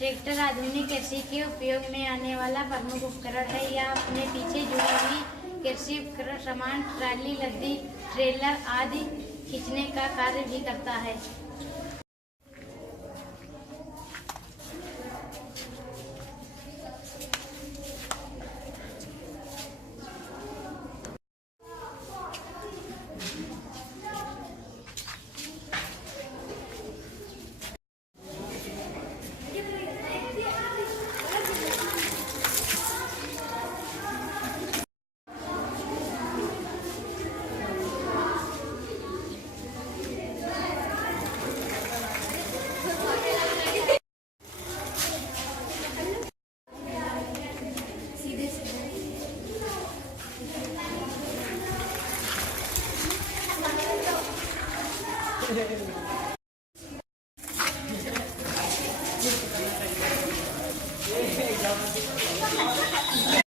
Tractor आधुनिक कृषि के उपयोग में आने वाला प्रमुख उपकरण है। यह अपने पीछे जुड़ी हुई कृषि उपकरण सामान ट्राली, लद्दी, ट्रेलर आदि खींचने का कार्य भी करता है।